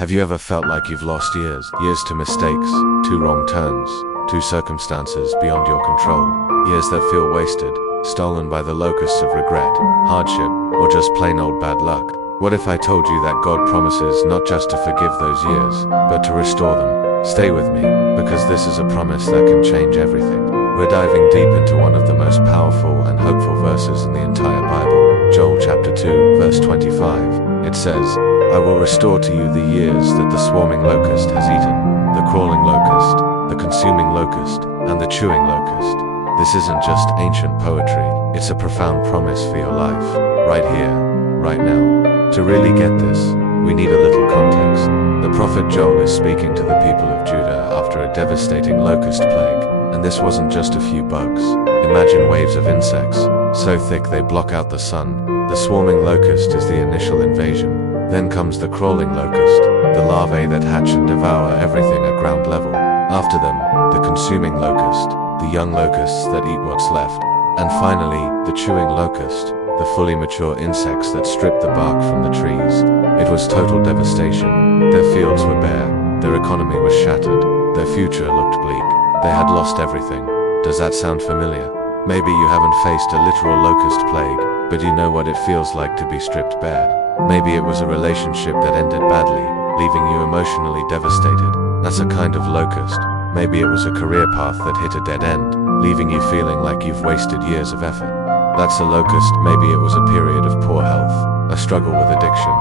Have you ever felt like you've lost years to mistakes, to wrong turns, to circumstances beyond your control? Years that feel wasted, stolen by the locusts of regret, hardship, or just plain old bad luck. What if I told you that God promises not just to forgive those years, but to restore them? Stay with me, because this is a promise that can change everything. We're diving deep into one of the most powerful and hopeful verses in the entire Bible, Joel chapter 2, verse 25. It says, "I will restore to you the years that the swarming locust has eaten, the crawling locust, the consuming locust, and the chewing locust." This isn't just ancient poetry, it's a profound promise for your life, right here, right now. To really get this, we need a little context. The prophet Joel is speaking to the people of Judah after a devastating locust plague, and this wasn't just a few bugs. Imagine waves of insects, so thick they block out the sun. The swarming locust is the initial invasion. Then comes the crawling locust, the larvae that hatch and devour everything at ground level. After them, the consuming locust, the young locusts that eat what's left. And finally, the chewing locust, the fully mature insects that strip the bark from the trees. It was total devastation. Their fields were bare, their economy was shattered, their future looked bleak. They had lost everything. Does that sound familiar? Maybe you haven't faced a literal locust plague, but you know what it feels like to be stripped bare. Maybe it was a relationship that ended badly, leaving you emotionally devastated. That's a kind of locust. Maybe it was a career path that hit a dead end, leaving you feeling like you've wasted years of effort. That's a locust. Maybe it was a period of poor health, a struggle with addiction,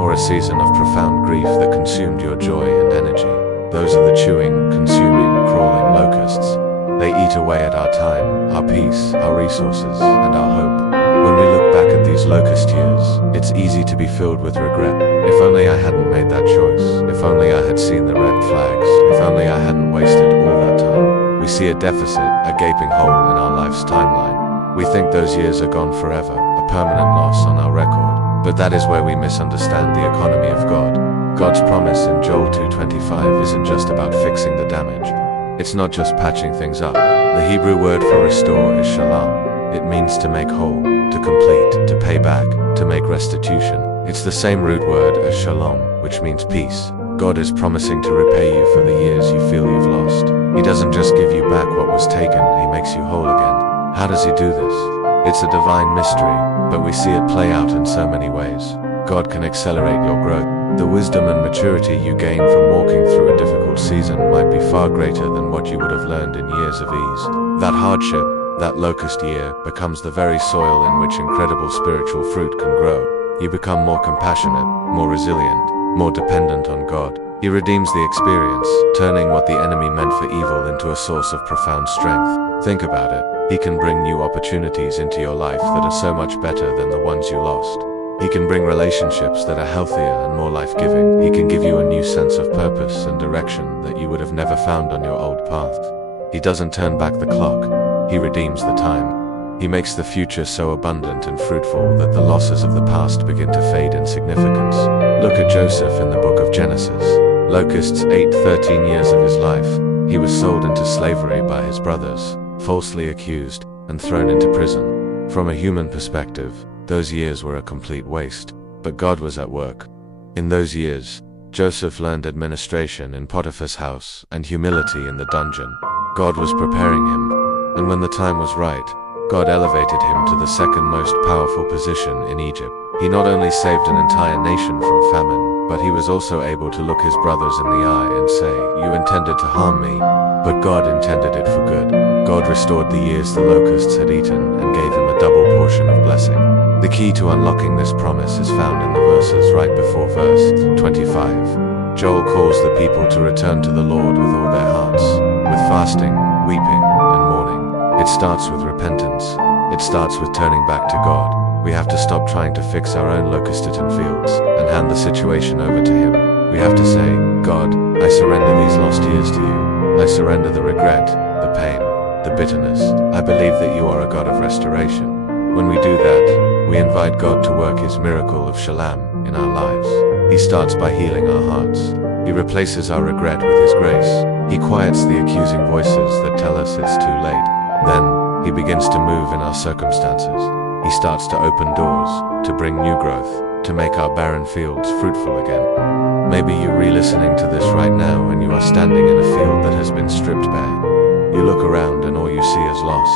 or a season of profound grief that consumed your joy and energy. Those are the chewing, consuming, crawling locusts. They eat away at our time, our peace, our resources, and our hope. When we look back at these locust years, it's easy to be filled with regret. If only I hadn't made that choice. If only I had seen the red flags. If only I hadn't wasted all that time. We see a deficit, a gaping hole in our life's timeline. We think those years are gone forever, a permanent loss on our record. But that is where we misunderstand the economy of God. God's promise in Joel 2:25 isn't just about fixing the damage. It's not just patching things up. The Hebrew word for restore is shalom. It means to make whole, to complete, to pay back, to make restitution. It's the same root word as shalom, which means peace. God is promising to repay you for the years you feel you've lost. He doesn't just give you back what was taken, He makes you whole again. How does He do this? It's a divine mystery, but we see it play out in so many ways. God can accelerate your growth. The wisdom and maturity you gain from walking through a difficult season might be far greater than what you would have learned in years of ease. That hardship, that locust year, becomes the very soil in which incredible spiritual fruit can grow. You become more compassionate, more resilient, more dependent on God. He redeems the experience, turning what the enemy meant for evil into a source of profound strength. Think about it. He can bring new opportunities into your life that are so much better than the ones you lost. He can bring relationships that are healthier and more life-giving. He can give you a new sense of purpose and direction that you would have never found on your old path. He doesn't turn back the clock. He redeems the time. He makes the future so abundant and fruitful that the losses of the past begin to fade in significance. Look at Joseph in the book of Genesis. Locusts ate 13 years of his life. He was sold into slavery by his brothers, falsely accused, and thrown into prison. From a human perspective, those years were a complete waste, but God was at work. In those years, Joseph learned administration in Potiphar's house and humility in the dungeon. God was preparing him, and when the time was right, God elevated him to the second most powerful position in Egypt. He not only saved an entire nation from famine, but he was also able to look his brothers in the eye and say, "You intended to harm me, but God intended it for good." God restored the years the locusts had eaten and gave him a double portion of blessing. The key to unlocking this promise is found in the verses right before verse 25. Joel calls the people to return to the Lord with all their hearts, with fasting, weeping, and mourning. It starts with repentance. It starts with turning back to God. We have to stop trying to fix our own locust-eaten fields and hand the situation over to Him. We have to say, "God, I surrender these lost years to you. I surrender the regret, the pain, the bitterness. I believe that you are a God of restoration." When we do that, we invite God to work His miracle of shalom in our lives. He starts by healing our hearts. He replaces our regret with His grace. He quiets the accusing voices that tell us it's too late. Then, He begins to move in our circumstances. He starts to open doors, to bring new growth, to make our barren fields fruitful again. Maybe you're re-listening to this right now and you are standing in a field that has been stripped bare. You look around and all you see is loss.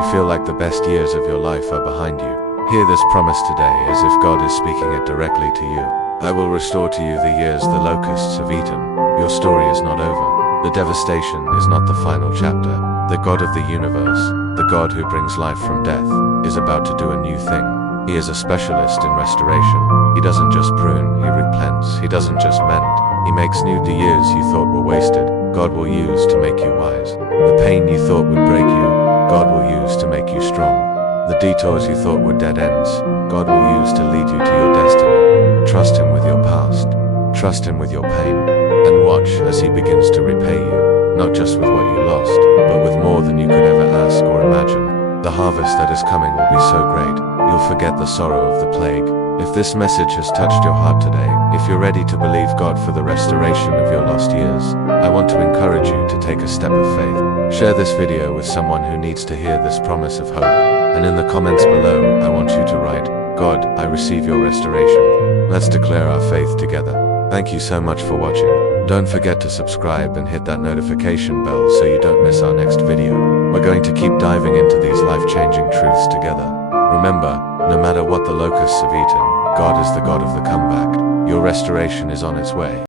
You feel like the best years of your life are behind you. Hear this promise today as if God is speaking it directly to you. I will restore to you the years the locusts have eaten. Your story is not over. The devastation is not the final chapter. The God of the universe, the God who brings life from death, is about to do a new thing. He is a specialist in restoration. He doesn't just prune, he replants. He doesn't just mend. He makes new the years you thought were wasted. God will use to make you wise. The pain you thought would break you, God will use to make you strong. The detours you thought were dead ends, God will use to lead you to your destiny. Trust Him with your past. Trust Him with your pain. And watch as He begins to repay you, not just with what you lost, but with more than you could ever ask or imagine. The harvest that is coming will be so great, you'll forget the sorrow of the plague. If this message has touched your heart today, if you're ready to believe God for the restoration of your lost years, I want to encourage you to take a step of faith. Share this video with someone who needs to hear this promise of hope. And in the comments below, I want you to write, God, I receive your restoration. Let's declare our faith together. Thank you so much for watching. Don't forget to subscribe and hit that notification bell so you don't miss our next video. We're going to keep diving into these life-changing truths together. Remember, no matter what the locusts have eaten, God is the God of the comeback. Your restoration is on its way.